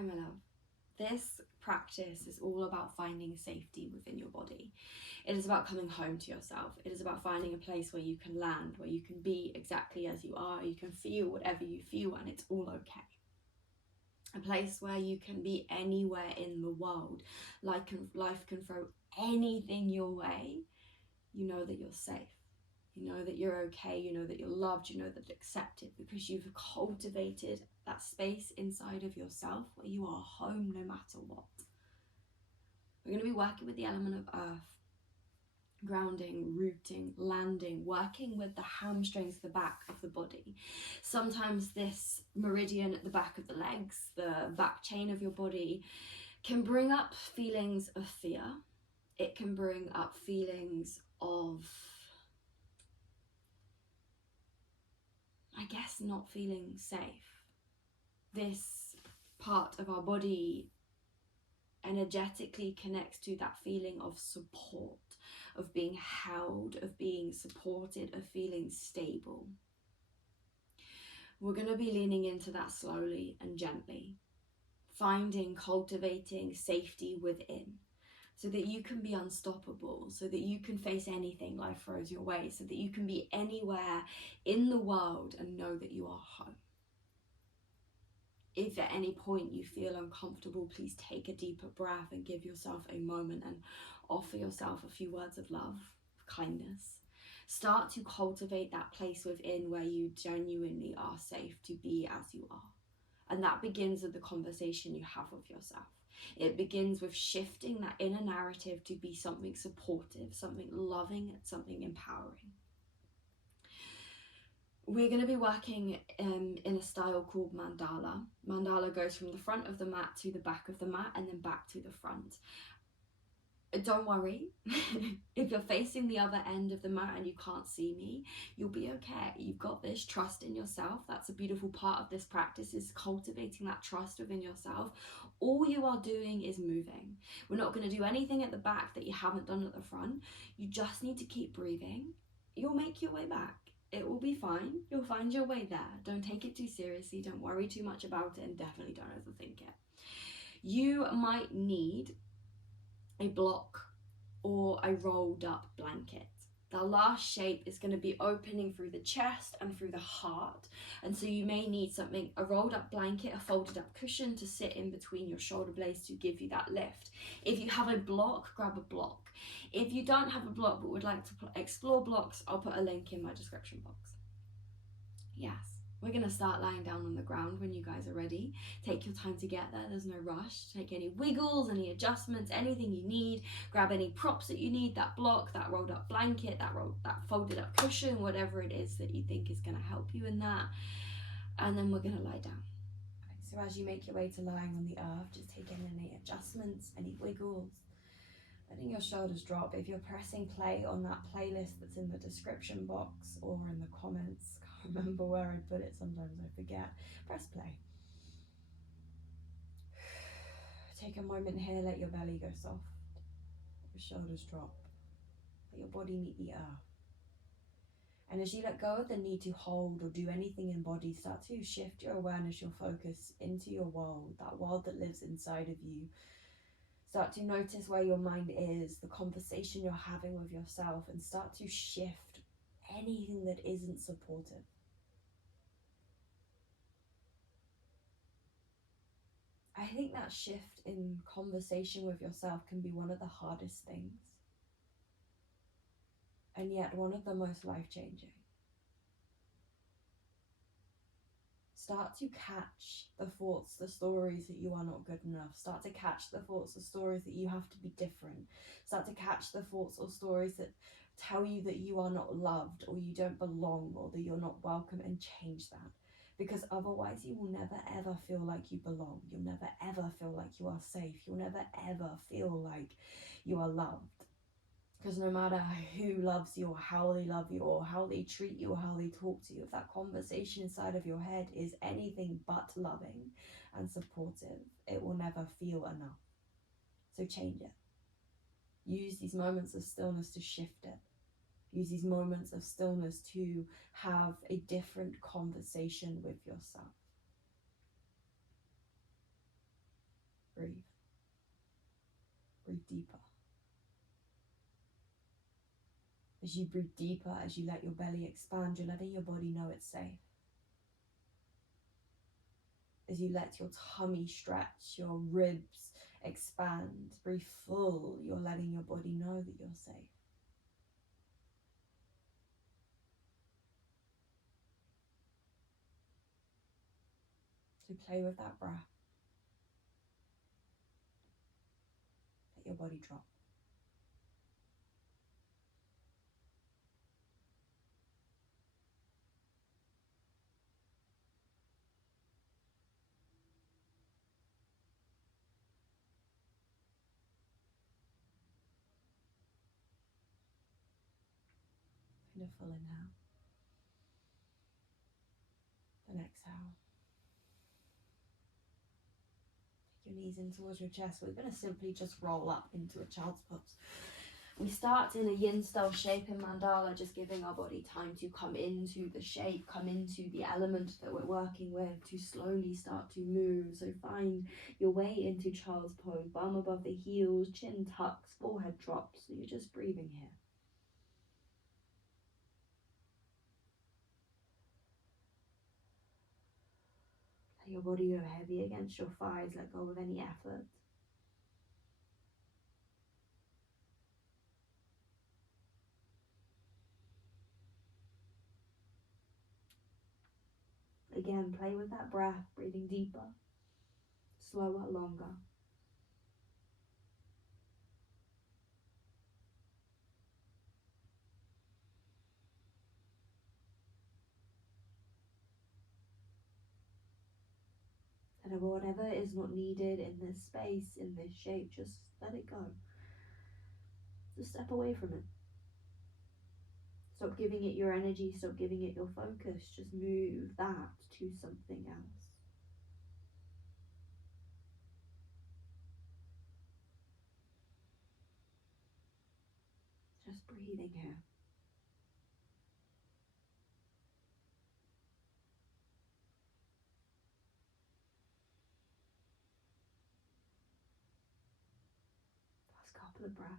Hi, my love. This practice is all about finding safety within your body. It is about coming home to yourself. It is about finding a place where you can land, where you can be exactly as you are. You can feel whatever you feel and it's all okay. A place where you can be anywhere in the world. Life can throw anything your way. You know that you're safe. You know that you're okay. You know that you're loved. You know that you're accepted because you've cultivated that space inside of yourself where you are home no matter what. We're going to be working with the element of earth, grounding, rooting, landing, working with the hamstrings, the back of the body. Sometimes this meridian at the back of the legs, the back chain of your body, can bring up feelings of fear. It can bring up feelings of, I guess, not feeling safe. This part of our body energetically connects to that feeling of support, of being held, of being supported, of feeling stable. We're going to be leaning into that slowly and gently, cultivating safety within, so that you can be unstoppable, so that you can face anything life throws your way, so that you can be anywhere in the world and know that you are home. If at any point you feel uncomfortable, please take a deeper breath and give yourself a moment and offer yourself a few words of love, of kindness. Start to cultivate that place within where you genuinely are safe to be as you are. And that begins with the conversation you have with yourself. It begins with shifting that inner narrative to be something supportive, something loving, and something empowering. We're going to be working in a style called Mandala. Mandala goes from the front of the mat to the back of the mat and then back to the front. Don't worry, if you're facing the other end of the mat and you can't see me, you'll be okay. You've got this. Trust in yourself. That's a beautiful part of this practice, is cultivating that trust within yourself. All you are doing is moving. We're not going to do anything at the back that you haven't done at the front. You just need to keep breathing. You'll make your way back. It will be fine. You'll find your way there. Don't take it too seriously. Don't worry too much about it, and definitely don't overthink it. You might need a block or a rolled up blanket. The last shape is going to be opening through the chest and through the heart. And so you may need something, a rolled up blanket, a folded up cushion to sit in between your shoulder blades to give you that lift. If you have a block, grab a block. If you don't have a block but would like to explore blocks, I'll put a link in my description box. Yes, we're going to start lying down on the ground when you guys are ready. Take your time to get there. There's no rush. Take any wiggles, any adjustments, anything you need. Grab any props that you need, that block, that rolled up blanket, that folded up cushion, whatever it is that you think is going to help you in that. And then we're going to lie down. Okay, so as you make your way to lying on the earth, just take in any adjustments, any wiggles. Letting your shoulders drop. If you're pressing play on that playlist that's in the description box or in the comments, can't remember where I put it, sometimes I forget, press play. Take a moment here, let your belly go soft, your shoulders drop, let your body meet the earth. And as you let go of the need to hold or do anything in body, start to shift your awareness, your focus into your world, that world that lives inside of you. Start to notice where your mind is, the conversation you're having with yourself, and start to shift anything that isn't supportive. I think that shift in conversation with yourself can be one of the hardest things, and yet one of the most life-changing. Start to catch the thoughts, the stories that you are not good enough. Start to catch the thoughts, the stories that you have to be different. Start to catch the thoughts or stories that tell you that you are not loved, or you don't belong, or that you're not welcome, and change that. Because otherwise you will never ever feel like you belong. You'll never ever feel like you are safe. You'll never ever feel like you are loved. Because no matter who loves you or how they love you or how they treat you or how they talk to you, if that conversation inside of your head is anything but loving and supportive, it will never feel enough. So change it. Use these moments of stillness to shift it. Use these moments of stillness to have a different conversation with yourself. breathe. Breathe deeper. As you breathe deeper, as you let your belly expand, you're letting your body know it's safe. As you let your tummy stretch, your ribs expand, breathe full, you're letting your body know that you're safe. So play with that breath. Let your body drop. And a full inhale. And exhale. Take your knees in towards your chest. We're going to simply just roll up into a child's pose. We start in a yin style shape in mandala, just giving our body time to come into the shape, come into the element that we're working with, to slowly start to move. So find your way into child's pose, bum above the heels, chin tucks, forehead drops. So you're just breathing here. Let your body go heavy against your thighs, let go of any effort. Again, play with that breath, breathing deeper, slower, longer. And whatever is not needed in this space, in this shape, just let it go. Just step away from it. Stop giving it your energy, stop giving it your focus. Just move that to something else. Just breathing here. Last couple of breaths.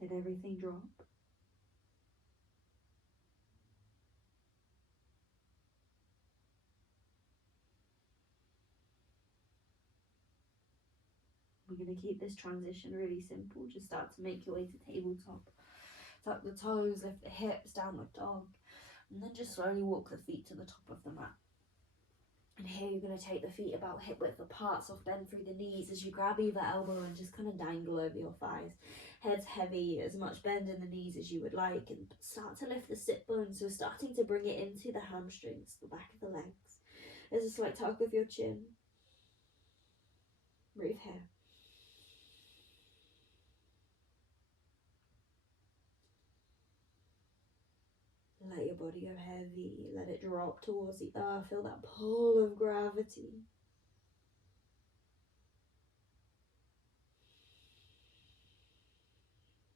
Let everything drop. We're going to keep this transition really simple. Just start to make your way to tabletop. Tuck the toes, lift the hips, downward dog. And then just slowly walk the feet to the top of the mat. And here you're going to take the feet about hip width apart, soft bend through the knees as you grab either elbow and just kind of dangle over your thighs. Head's heavy, as much bend in the knees as you would like, and start to lift the sit bones, so starting to bring it into the hamstrings, the back of the legs. There's a slight tuck of your chin. Breathe here. Let your body go heavy, let it drop towards the earth, feel that pull of gravity.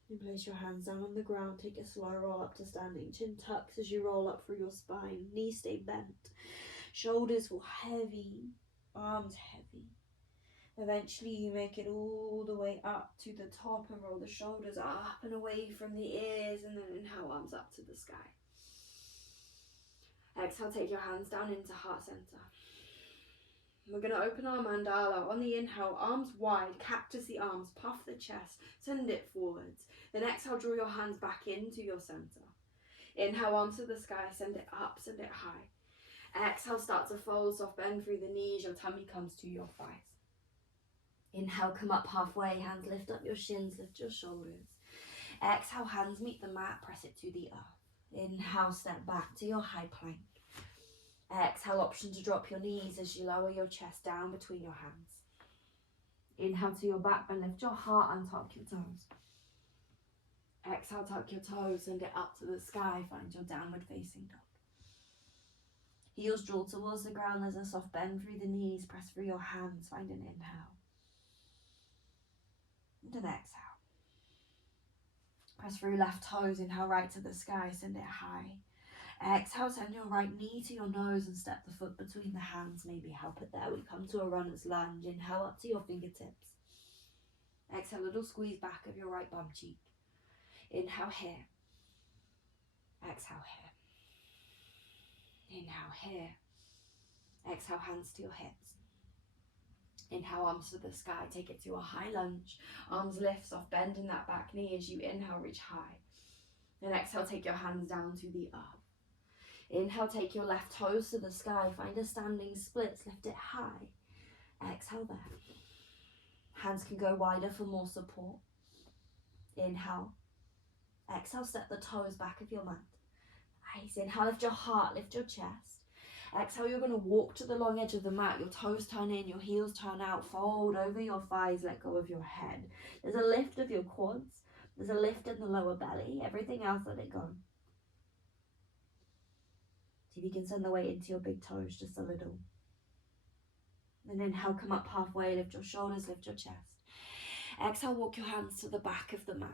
And place your hands down on the ground, take a slow roll up to standing, chin tucks as you roll up through your spine, knees stay bent, shoulders feel heavy, arms heavy. Eventually you make it all the way up to the top and roll the shoulders up and away from the ears, and then inhale, arms up to the sky. Exhale, take your hands down into heart center. We're going to open our mandala. On the inhale, arms wide, cactus the arms, puff the chest, send it forwards. Then exhale, draw your hands back into your center. Inhale, arms to the sky, send it up, send it high. Exhale, start to fold, soft bend through the knees, your tummy comes to your thighs. Inhale, come up halfway, hands lift up your shins, lift your shoulders. Exhale, hands meet the mat, press it to the earth. Inhale, step back to your high plank. Exhale, option to drop your knees as you lower your chest down between your hands. Inhale to your back and lift your heart and tuck your toes. Exhale, tuck your toes, send it up to the sky, find your downward facing dog. Heels draw towards the ground, there's a soft bend through the knees, press through your hands, find an inhale. And an exhale. Press through left toes, inhale right to the sky, send it high. Exhale, send your right knee to your nose and step the foot between the hands, maybe help it there. We come to a runner's lunge, inhale up to your fingertips. Exhale, little squeeze back of your right bum cheek. Inhale here. Exhale here. Inhale here. Exhale, hands to your hips. Inhale, arms to the sky, take it to a high lunge. Arms lift, soft bend in that back knee as you inhale, reach high. Then exhale, take your hands down to the earth. Inhale, take your left toes to the sky, find a standing splits, lift it high. Exhale there. Hands can go wider for more support. Inhale. Exhale, step the toes back of your mat. Nice. Inhale, lift your heart, lift your chest. Exhale, you're going to walk to the long edge of the mat. Your toes turn in, your heels turn out, fold over your thighs, let go of your head. There's a lift of your quads. There's a lift in the lower belly. Everything else, let it go. See if you can send the weight into your big toes just a little. Then inhale, come up halfway, lift your shoulders, lift your chest. Exhale, walk your hands to the back of the mat.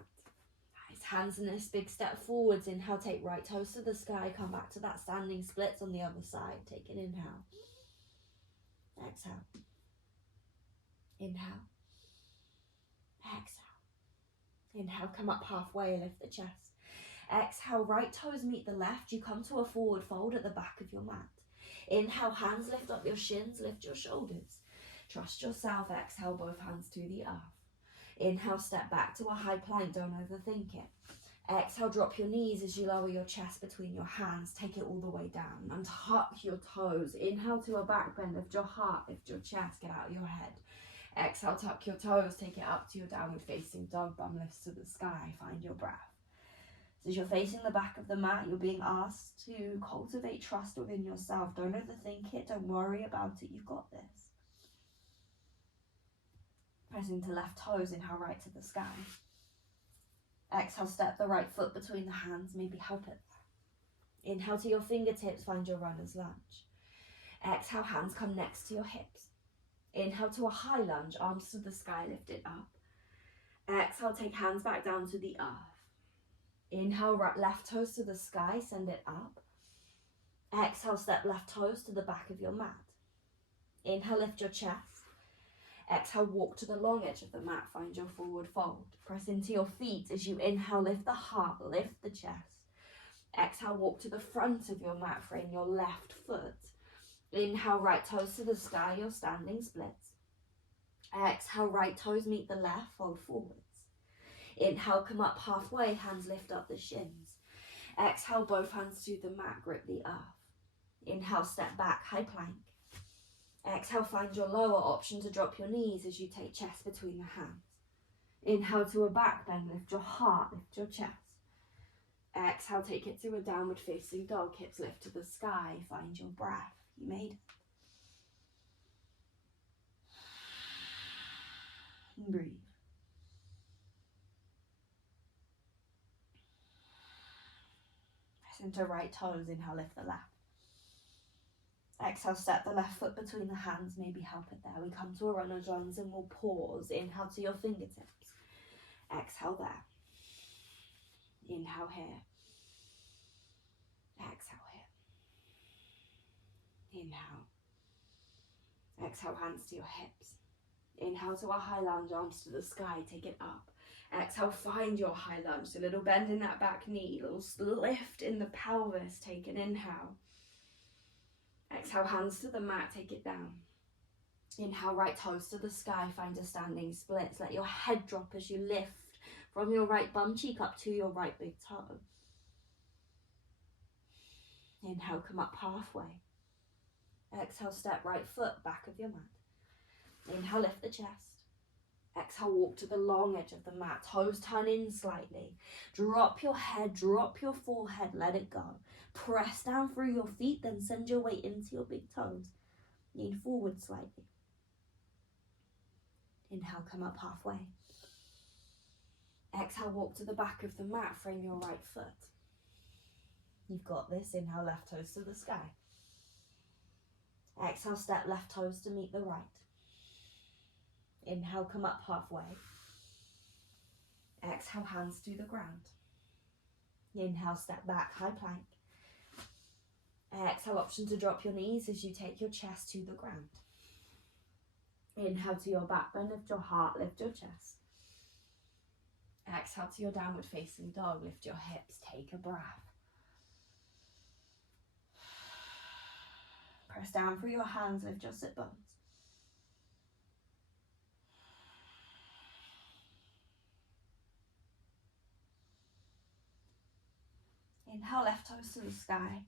Nice, hands in this big step forwards. Inhale, take right toes to the sky, come back to that standing splits on the other side. Take an inhale. Exhale. Inhale. Exhale. Inhale, come up halfway, lift the chest. Exhale, right toes meet the left. You come to a forward fold at the back of your mat. Inhale, hands lift up your shins, lift your shoulders. Trust yourself. Exhale, both hands to the earth. Inhale, step back to a high plank, don't overthink it. Exhale, drop your knees as you lower your chest between your hands. Take it all the way down and tuck your toes. Inhale to a back bend, lift your heart, lift your chest, get out of your head. Exhale, tuck your toes, take it up to your downward facing dog, bum lifts to the sky, find your breath. So as you're facing the back of the mat, you're being asked to cultivate trust within yourself. Don't overthink it, don't worry about it, you've got this. Press into left toes, inhale right to the sky. Exhale, step the right foot between the hands, maybe help it. Inhale to your fingertips, find your runner's lunge. Exhale, hands come next to your hips. Inhale to a high lunge, arms to the sky, lift it up. Exhale, take hands back down to the earth. Inhale, right left toes to the sky, send it up. Exhale, step left toes to the back of your mat. Inhale, lift your chest. Exhale, walk to the long edge of the mat, find your forward fold. Press into your feet as you inhale, lift the heart, lift the chest. Exhale, walk to the front of your mat, frame your left foot. Inhale, right toes to the sky, your standing splits. Exhale, right toes meet the left, fold forwards. Inhale, come up halfway, hands lift up the shins. Exhale, both hands to the mat, grip the earth. Inhale, step back, high plank. Exhale, find your lower option to drop your knees as you take chest between the hands. Inhale to a back bend, lift your heart, lift your chest. Exhale, take it to a downward facing dog, hips lift to the sky, find your breath. You made it. And breathe. Press into right toes, inhale, lift the left. Exhale, step the left foot between the hands, maybe help it there. We come to a runner's lunge and we'll pause. Inhale to your fingertips. Exhale there. Inhale here. Exhale here. Inhale. Exhale, hands to your hips. Inhale to a high lunge, arms to the sky, take it up. Exhale, find your high lunge. So a little bend in that back knee, little lift in the pelvis, take an inhale. Exhale, hands to the mat, take it down. Inhale, right toes to the sky, find a standing splits. Let your head drop as you lift from your right bum cheek up to your right big toe. Inhale, come up halfway. Exhale, step right foot back of your mat. Inhale, lift the chest. Exhale, walk to the long edge of the mat. Toes turn in slightly. Drop your head, drop your forehead, let it go. Press down through your feet, then send your weight into your big toes. Lean forward slightly. Inhale, come up halfway. Exhale, walk to the back of the mat, frame your right foot. You've got this. Inhale, left toes to the sky. Exhale, step left toes to meet the right. Inhale, come up halfway. Exhale, hands to the ground. Inhale, step back, high plank. Exhale, option to drop your knees as you take your chest to the ground. Inhale to your back bend, lift your heart, lift your chest. Exhale to your downward facing dog, lift your hips, take a breath. Press down through your hands, lift your sit bones. Inhale, left toes to the sky.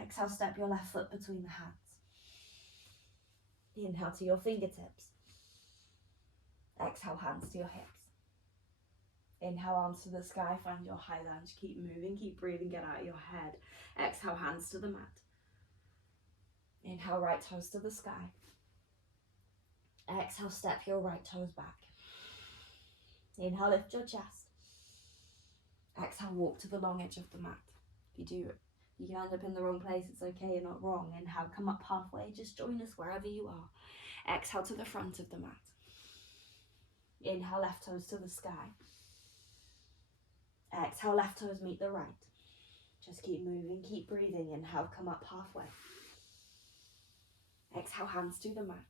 Exhale, step your left foot between the hands. Inhale to your fingertips. Exhale, hands to your hips. Inhale, arms to the sky, find your high lunge. Keep moving, keep breathing, get out of your head. Exhale, hands to the mat. Inhale, right toes to the sky. Exhale, step your right toes back. Inhale, lift your chest. Exhale, walk to the long edge of the mat. If you can end up in the wrong place, it's okay, you're not wrong. Inhale, come up halfway, just join us wherever you are. Exhale to the front of the mat. Inhale, left toes to the sky. Exhale, left toes meet the right. Just keep moving, keep breathing. Inhale, come up halfway. Exhale, hands to the mat.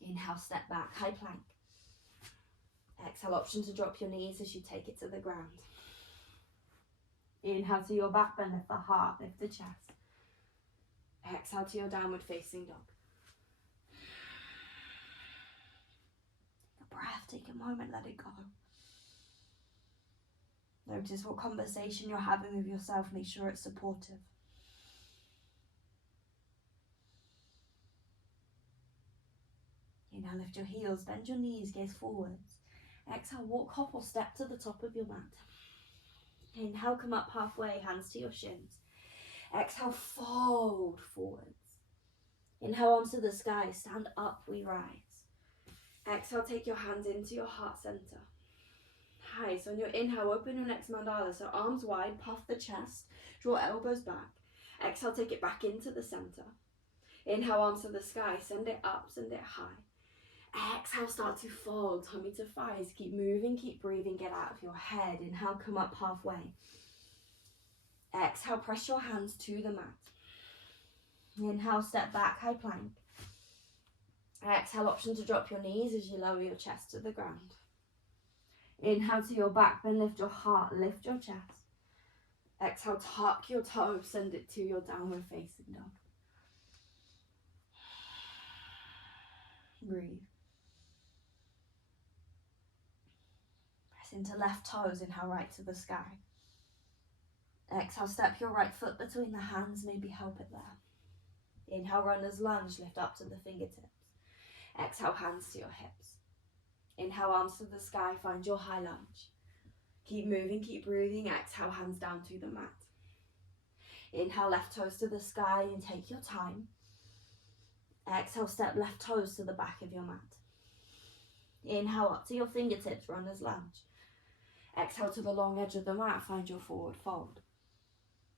Inhale, step back, high plank. Exhale, option to drop your knees as you take it to the ground. Inhale to your back bend, lift the heart, lift the chest. Exhale to your downward facing dog. Take a breath, take a moment, let it go. Notice what conversation you're having with yourself, make sure it's supportive. Inhale, lift your heels, bend your knees, gaze forwards. Exhale, walk, hop or step to the top of your mat. Inhale, come up halfway, hands to your shins. Exhale, fold forwards. Inhale, arms to the sky, stand up, we rise. Exhale, take your hands into your heart center. Hi, so on your inhale, open your next mandala, so arms wide, puff the chest, draw elbows back. Exhale, take it back into the center. Inhale, arms to the sky, send it up, send it high. Exhale, start to fold, tummy to thighs. Keep moving, keep breathing, get out of your head. Inhale, come up halfway. Exhale, press your hands to the mat. Inhale, step back, high plank. Exhale, option to drop your knees as you lower your chest to the ground. Inhale to your back bend, lift your heart, lift your chest. Exhale, tuck your toes, send it to your downward facing dog. Breathe. Into left toes, inhale right to the sky. Exhale, step your right foot between the hands, maybe help it there. Inhale, runner's lunge, lift up to the fingertips. Exhale, hands to your hips. Inhale, arms to the sky, find your high lunge. Keep moving, keep breathing. Exhale, hands down to the mat. Inhale, left toes to the sky and take your time. Exhale, step left toes to the back of your mat. Inhale, up to your fingertips, runner's lunge. Exhale to the long edge of the mat, find your forward fold.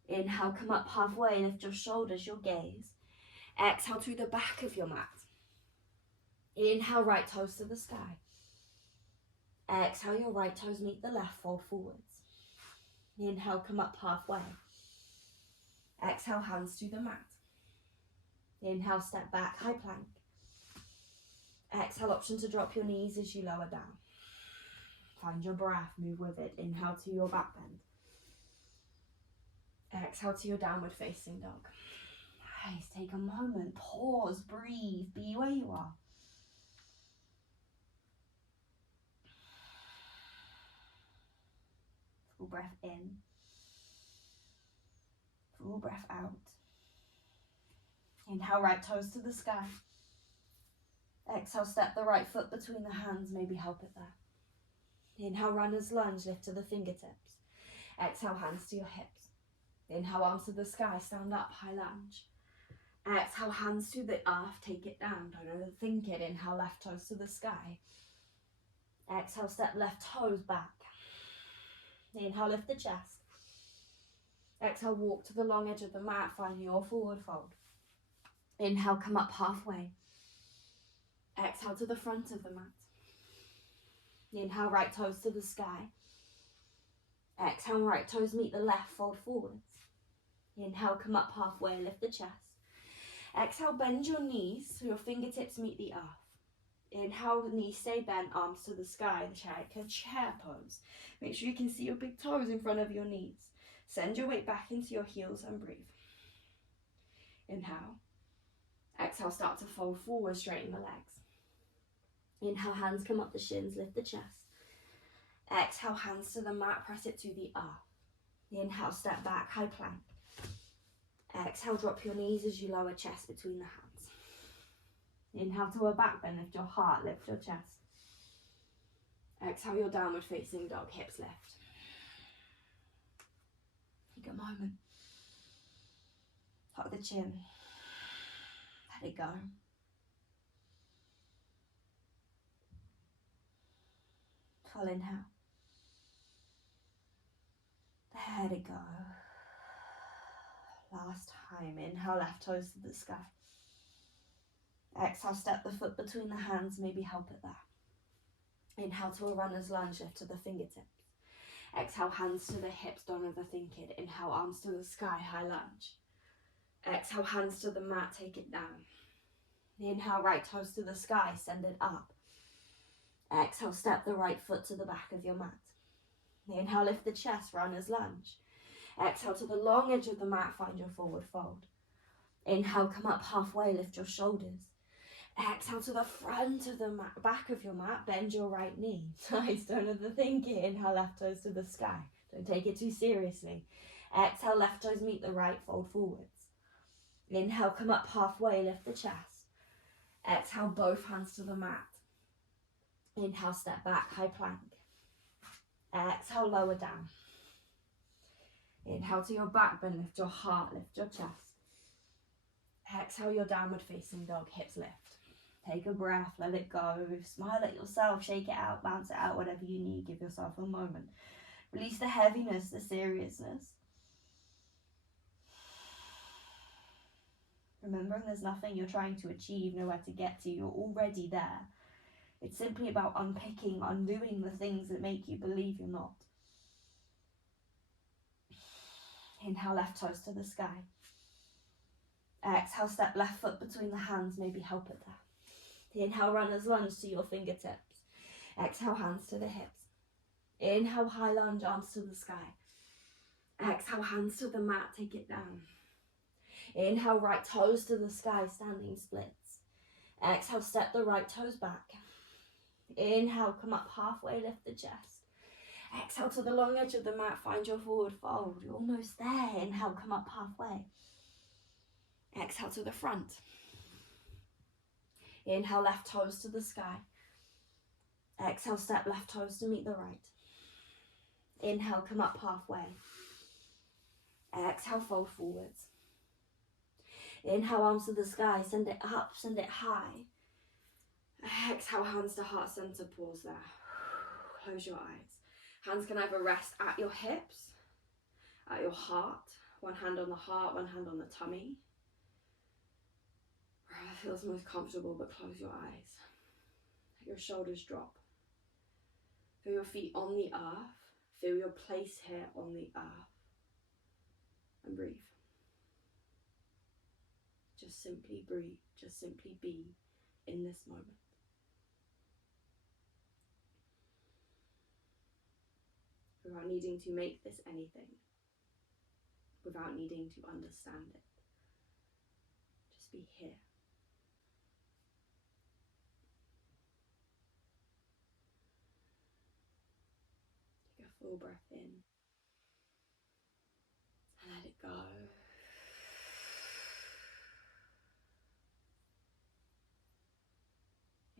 Inhale, come up halfway, lift your shoulders, your gaze. Exhale to the back of your mat. Inhale, right toes to the sky. Exhale, your right toes meet the left, fold forwards. Inhale, come up halfway. Exhale, hands to the mat. Inhale, step back, high plank. Exhale, option to drop your knees as you lower down. Find your breath, move with it. Inhale to your back bend. Exhale to your downward facing dog. Nice, take a moment, pause, breathe, be where you are. Full breath in. Full breath out. Inhale, right toes to the sky. Exhale, step the right foot between the hands, maybe help it there. Inhale, runner's lunge, lift to the fingertips. Exhale, hands to your hips. Inhale, arms to the sky, stand up, high lunge. Exhale, hands to the earth, take it down, don't overthink it. Inhale, left toes to the sky. Exhale, step left toes back. Inhale, lift the chest. Exhale, walk to the long edge of the mat, find your forward fold. Inhale, come up halfway. Exhale to the front of the mat. Inhale, right toes to the sky. Exhale, right toes meet the left, fold forwards. Inhale, come up halfway, lift the chest. Exhale, bend your knees so your fingertips meet the earth. Inhale, knees stay bent, arms to the sky, like a chair pose. Make sure you can see your big toes in front of your knees. Send your weight back into your heels and breathe. Inhale. Exhale, start to fold forward, straighten the legs. Inhale, hands come up the shins, lift the chest. Exhale, hands to the mat, press it to the earth. Inhale, step back, high plank. Exhale, drop your knees as you lower chest between the hands. Inhale to a back bend, lift your heart, lift your chest. Exhale, your downward facing dog, hips lift. Take a moment. Tuck the chin. Let it go. Full inhale. Let it go. Last time. Inhale, left toes to the sky. Exhale, step the foot between the hands, maybe help it there. Inhale to a runner's lunge, lift to the fingertips. Exhale, hands to the hips, don't overthink it. Inhale, arms to the sky, high lunge. Exhale, hands to the mat, take it down. Inhale, right toes to the sky, send it up. Exhale, step the right foot to the back of your mat. Inhale, lift the chest, runner's lunge. Exhale to the long edge of the mat, find your forward fold. Inhale, come up halfway, lift your shoulders. Exhale to the front of the mat, back of your mat, bend your right knee. Nice, don't overthink it. Inhale, left toes to the sky. Don't take it too seriously. Exhale, left toes meet the right, fold forwards. Inhale, come up halfway, lift the chest. Exhale, both hands to the mat. Inhale, step back, high plank. Exhale, lower down. Inhale to your back bend, lift your heart, lift your chest. Exhale, your downward facing dog, hips lift. Take a breath, let it go. Smile at yourself, shake it out, bounce it out, whatever you need. Give yourself a moment. Release the heaviness, the seriousness. Remembering there's nothing you're trying to achieve, nowhere to get to. You're already there. It's simply about unpicking, undoing the things that make you believe you're not. Inhale, left toes to the sky. Exhale, step left foot between the hands, maybe help it there. Inhale, runner's lunge to your fingertips. Exhale, hands to the hips. Inhale, high lunge, arms to the sky. Exhale, hands to the mat, take it down. Inhale, right toes to the sky, standing splits. Exhale, step the right toes back. Inhale, come up halfway, lift the chest. Exhale to the long edge of the mat, find your forward fold. You're almost there. Inhale, come up halfway. Exhale to the front. Inhale, left toes to the sky. Exhale, step left toes to meet the right. Inhale, come up halfway. Exhale, fold forwards. Inhale, arms to the sky, send it up, send it high. Exhale, hands to heart center, pause there. Close your eyes. Hands can either rest at your hips, at your heart. One hand on the heart, one hand on the tummy. Wherever feels most comfortable, but close your eyes. Let your shoulders drop. Feel your feet on the earth. Feel your place here on the earth. And breathe. Just simply breathe. Just simply be in this moment. Without needing to make this anything. Without needing to understand it. Just be here. Take a full breath in. And let it go.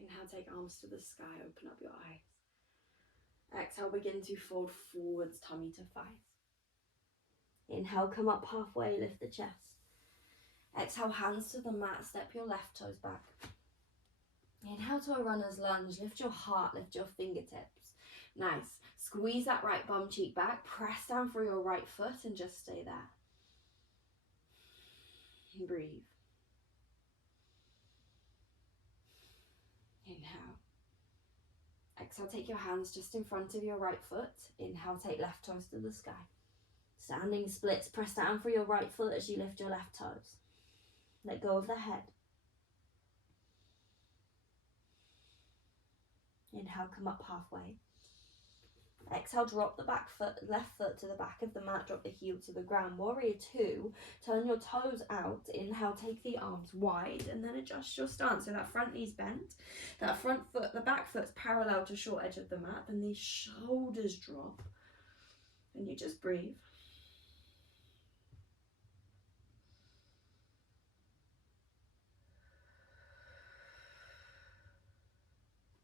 Inhale, take arms to the sky, open up your eyes. Exhale, begin to fold forwards, tummy to thighs. Inhale, come up halfway, lift the chest. Exhale, hands to the mat, step your left toes back. Inhale to a runner's lunge, lift your heart, lift your fingertips. Nice. Squeeze that right bum cheek back, press down through your right foot and just stay there. And breathe. Inhale. Exhale, take your hands just in front of your right foot. Inhale, take left toes to the sky. Standing splits, press down for your right foot as you lift your left toes. Let go of the head. Inhale, come up halfway. Exhale, drop the left foot to the back of the mat, drop the heel to the ground. Warrior two, turn your toes out. Inhale, take the arms wide and then adjust your stance. So that front knee's bent, that front foot, the back foot's parallel to short edge of the mat, then the shoulders drop and you just breathe.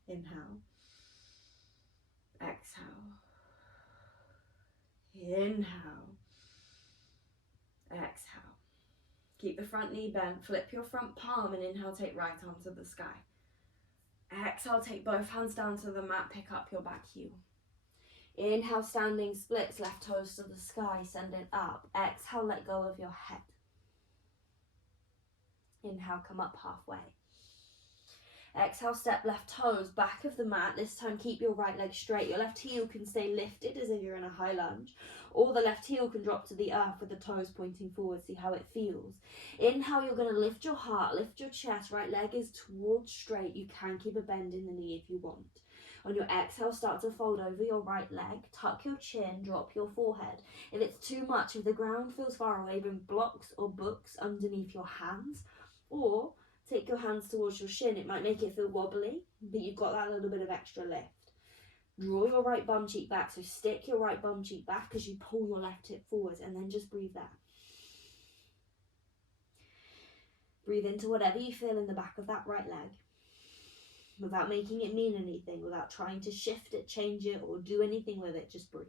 Inhale. Exhale. Inhale. Exhale. Keep the front knee bent. Flip your front palm and inhale, take right arm to the sky. Exhale, take both hands down to the mat, pick up your back heel. Inhale, standing splits, left toes to the sky, send it up. Exhale, let go of your head. Inhale, come up halfway. Exhale, step left toes back of the mat. This time keep your right leg straight. Your left heel can stay lifted as if you're in a high lunge, or the left heel can drop to the earth with the toes pointing forward. See how it feels. Inhale, you're going to lift your heart, lift your chest. Right leg is towards straight. You can keep a bend in the knee if you want. On your exhale, start to fold over your right leg. Tuck your chin, drop your forehead. If it's too much, if the ground feels far away, bring blocks or books underneath your hands, or take your hands towards your shin. It might make it feel wobbly, but you've got that little bit of extra lift. Draw your right bum cheek back, so stick your right bum cheek back as you pull your left hip forwards, and then just breathe there. Breathe into whatever you feel in the back of that right leg, without making it mean anything, without trying to shift it, change it, or do anything with it. Just breathe.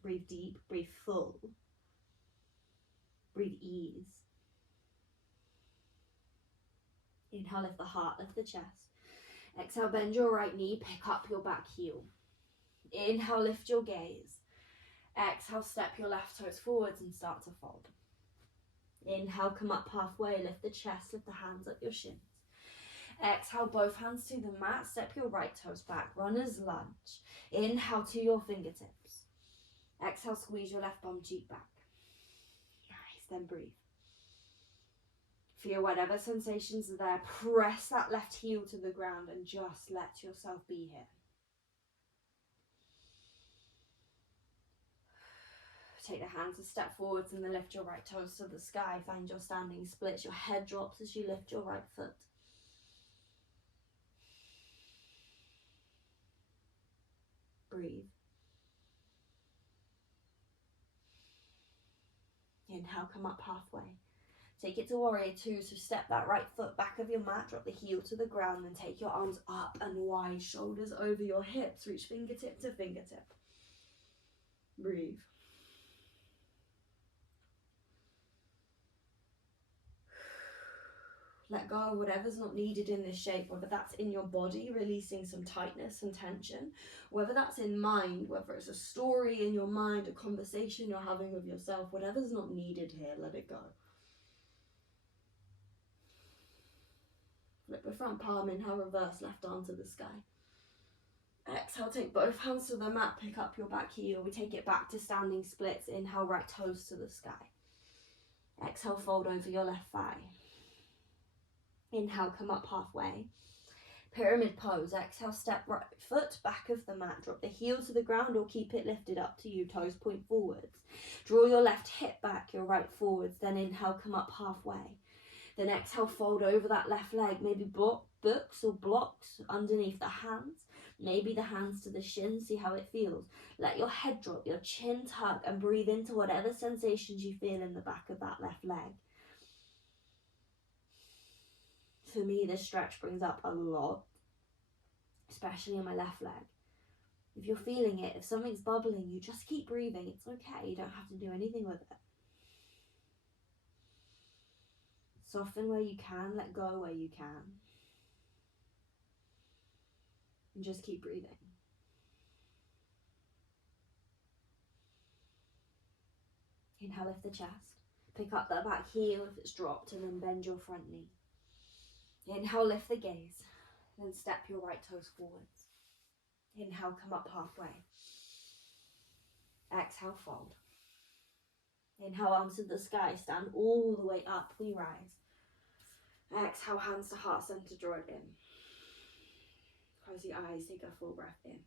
Breathe deep, breathe full. Breathe ease. Inhale, lift the heart, lift the chest. Exhale, bend your right knee, pick up your back heel. Inhale, lift your gaze. Exhale, step your left toes forwards and start to fold. Inhale, come up halfway, lift the chest, lift the hands up your shins. Exhale, both hands to the mat, step your right toes back, runner's lunge. Inhale to your fingertips. Exhale, squeeze your left bum cheek back. Nice, then breathe. Feel whatever sensations are there. Press that left heel to the ground and just let yourself be here. Take the hands a step forwards and then lift your right toes to the sky. Find your standing splits. Your head drops as you lift your right foot. Breathe. Inhale, come up halfway. Take it to warrior two, so step that right foot back of your mat, drop the heel to the ground, then take your arms up and wide, shoulders over your hips, reach fingertip to fingertip. Breathe. Let go of whatever's not needed in this shape, whether that's in your body, releasing some tightness and tension, whether that's in mind, whether it's a story in your mind, a conversation you're having with yourself, whatever's not needed here, let it go. Flip the front palm, inhale, reverse left arm to the sky. Exhale, take both hands to the mat, pick up your back heel. We take it back to standing splits. Inhale, right toes to the sky. Exhale, fold over your left thigh. Inhale, come up halfway. Pyramid pose. Exhale, step right foot back of the mat. Drop the heel to the ground or keep it lifted up to you. Toes point forwards. Draw your left hip back, your right forwards. Then inhale, come up halfway. Then exhale, fold over that left leg. Maybe books or blocks underneath the hands. Maybe the hands to the shins. See how it feels. Let your head drop, your chin tuck, and breathe into whatever sensations you feel in the back of that left leg. For me, this stretch brings up a lot, especially in my left leg. If you're feeling it, if something's bubbling you, just keep breathing. It's okay. You don't have to do anything with it. Soften where you can, let go where you can. And just keep breathing. Inhale, lift the chest. Pick up that back heel if it's dropped and then bend your front knee. Inhale, lift the gaze. Then step your right toes forwards. Inhale, come up halfway. Exhale, fold. Inhale, arms to the sky, stand all the way up, we rise. Exhale, hands to heart center, draw it in. Close the eyes, take a full breath in.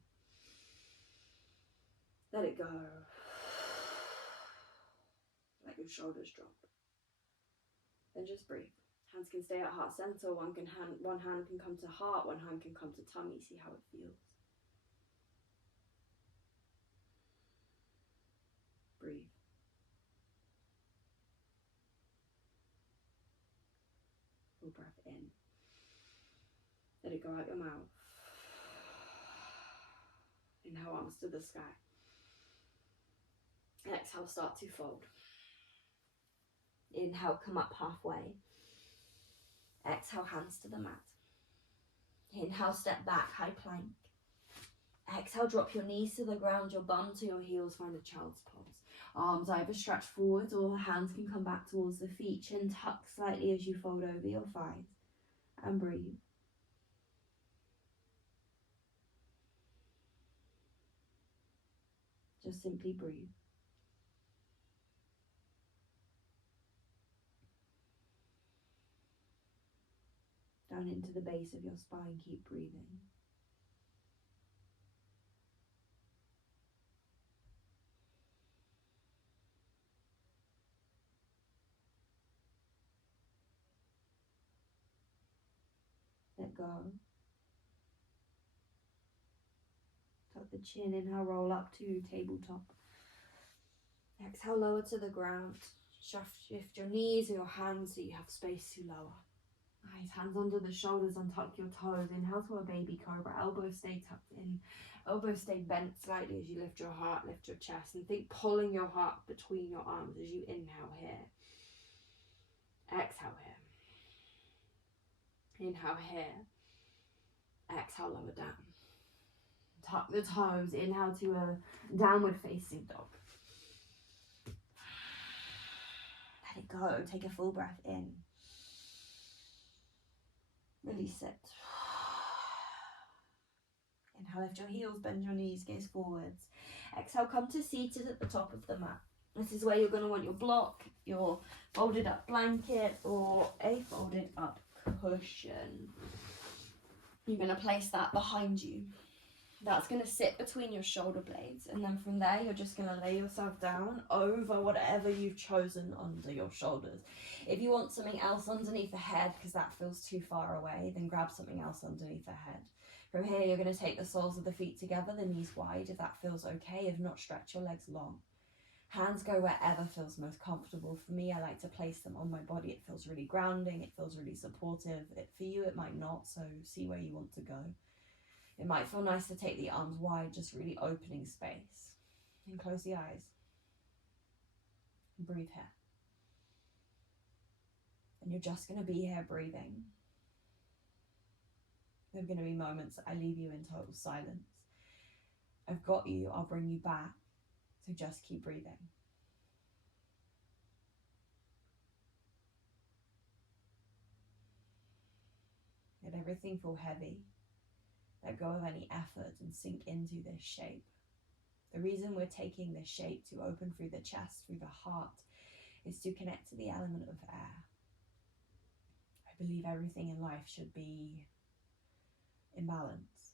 Let it go. Let your shoulders drop. Then just breathe. Hands can stay at heart center, one hand can come to heart, one hand can come to tummy, see how it feels. Breathe. Full breath in. Let it go out your mouth. Inhale, arms to the sky. Exhale, start to fold. Inhale, come up halfway. Exhale, hands to the mat. Inhale, step back, high plank. Exhale, drop your knees to the ground, your bum to your heels, find a child's pose. Arms either stretch forwards or the hands can come back towards the feet. Chin tuck slightly as you fold over your thighs. And breathe. Just simply breathe. Down into the base of your spine, keep breathing. Let go. Tuck the chin, inhale, roll up to tabletop. Exhale, lower to the ground. Shift your knees or your hands so you have space to lower. Nice, hands under the shoulders, untuck your toes. Inhale to a baby cobra, elbows stay tucked in. Elbows stay bent slightly as you lift your heart, lift your chest. And think pulling your heart between your arms as you inhale here. Exhale here. Inhale here. Exhale, lower down. Tuck the toes, inhale to a downward facing dog. Let it go, take a full breath in. Release it. Inhale, lift your heels, bend your knees, gaze forwards. Exhale, come to seated at the top of the mat. This is where you're going to want your block, your folded up blanket, or a folded up cushion. You're going to place that behind you. That's going to sit between your shoulder blades, and then from there you're just going to lay yourself down over whatever you've chosen under your shoulders. If you want something else underneath the head because that feels too far away, then grab something else underneath the head. From here you're going to take the soles of the feet together, the knees wide if that feels okay. If not, stretch your legs long. Hands go wherever feels most comfortable. For me, I like to place them on my body. It feels really grounding, it feels really supportive. For you it might not, so see where you want to go. It might feel nice to take the arms wide, just really opening space. And close the eyes. And breathe here. And you're just going to be here breathing. There are going to be moments that I leave you in total silence. I've got you, I'll bring you back. So just keep breathing. Let everything feel heavy. Let go of any effort and sink into this shape. The reason we're taking this shape to open through the chest, through the heart, is to connect to the element of air. I believe everything in life should be in balance,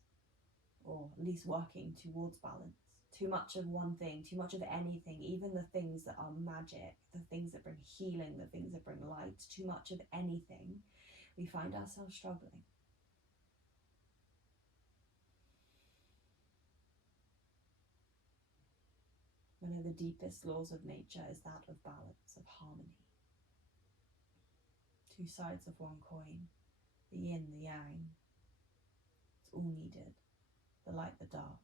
or at least working towards balance. Too much of one thing, too much of anything, even the things that are magic, the things that bring healing, the things that bring light, too much of anything, we find ourselves struggling. One of the deepest laws of nature is that of balance, of harmony. Two sides of one coin, the yin, the yang. It's all needed, the light, the dark.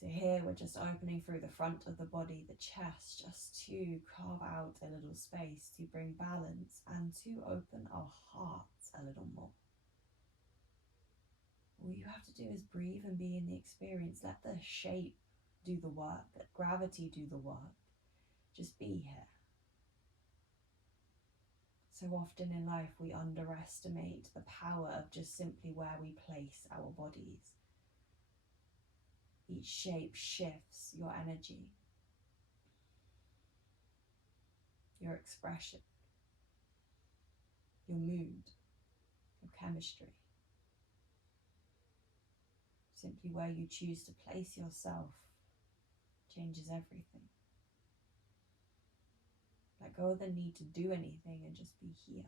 So here we're just opening through the front of the body, the chest, just to carve out a little space to bring balance and to open our hearts a little more. All you have to do is breathe and be in the experience. Let the shape do the work, let gravity do the work. Just be here. So often in life we underestimate the power of just simply where we place our bodies. Each shape shifts your energy, your expression, your mood, your chemistry. Simply where you choose to place yourself changes everything. Let go of the need to do anything and just be here.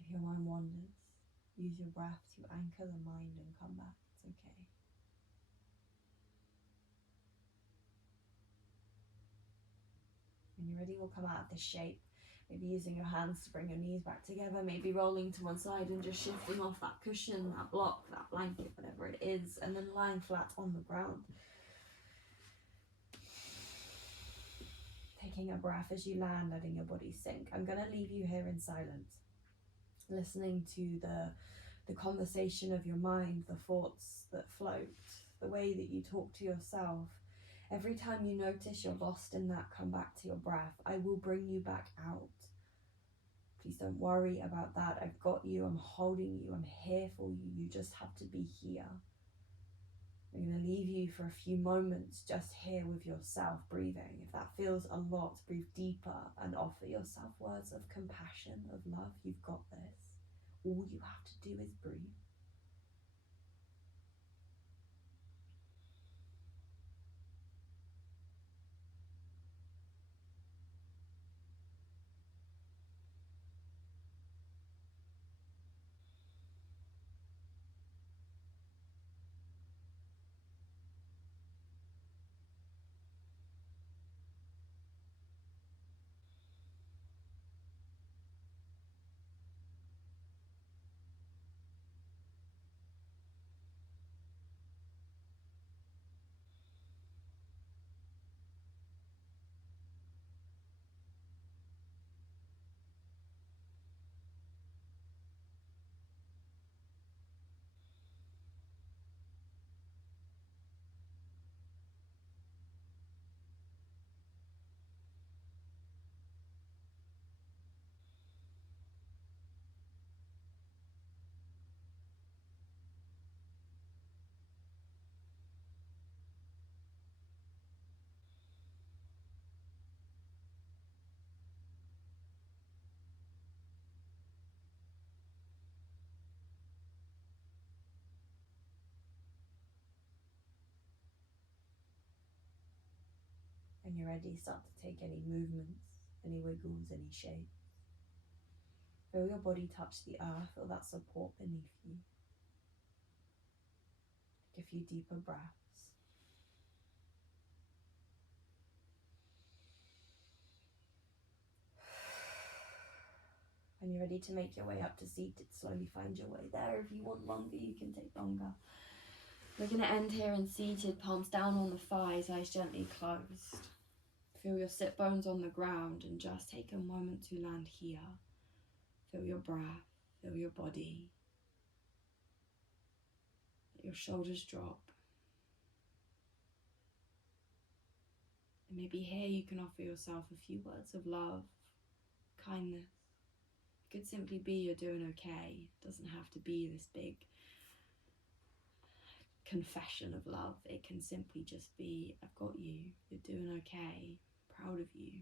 If your mind wanders, use your breath to anchor the mind and come back. It's okay. When you're ready, we'll come out of this shape. Maybe using your hands to bring your knees back together, maybe rolling to one side and just shifting off that cushion, that block, that blanket, whatever it is, and then lying flat on the ground. Taking a breath as you land, letting your body sink. I'm going to leave you here in silence, listening to the conversation of your mind, the thoughts that float, the way that you talk to yourself. Every time you notice you're lost in that, come back to your breath. I will bring you back out. Please don't worry about that. I've got you. I'm holding you. I'm here for you. You just have to be here. I'm going to leave you for a few moments just here with yourself, breathing. If that feels a lot, breathe deeper and offer yourself words of compassion, of love. You've got this. All you have to do is breathe. When you're ready, start to take any movements, any wiggles, any shapes. Feel your body touch the earth, feel that support beneath you. Take a few deeper breaths. When you're ready to make your way up to seated, slowly find your way there. If you want longer, you can take longer. We're going to end here in seated, palms down on the thighs, eyes gently closed. Feel your sit bones on the ground and just take a moment to land here. Feel your breath, feel your body. Let your shoulders drop. And maybe here you can offer yourself a few words of love, kindness. It could simply be you're doing okay. It doesn't have to be this big confession of love. It can simply just be, I've got you, you're doing okay, proud of you,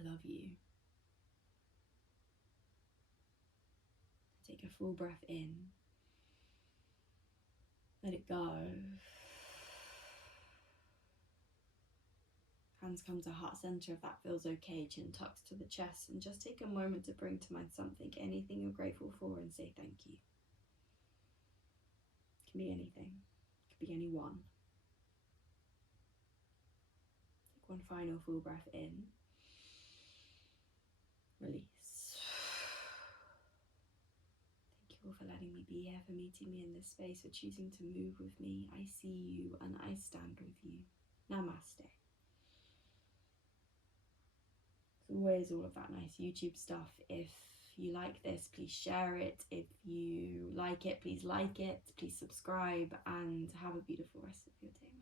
I love you. Take a full breath in, let it go. Hands come to heart center if that feels okay, chin tucks to the chest, and just take a moment to bring to mind something, anything you're grateful for, and say thank you. It can be anything, it could be anyone. Take one final full breath in, release. Take grateful for letting me be here, for meeting me in this space, for choosing to move with me. I see you and I stand with you. Namaste. It's always all of that nice YouTube stuff. If you like this, please share it. If you like it, please like it. Please subscribe, and have a beautiful rest of your day.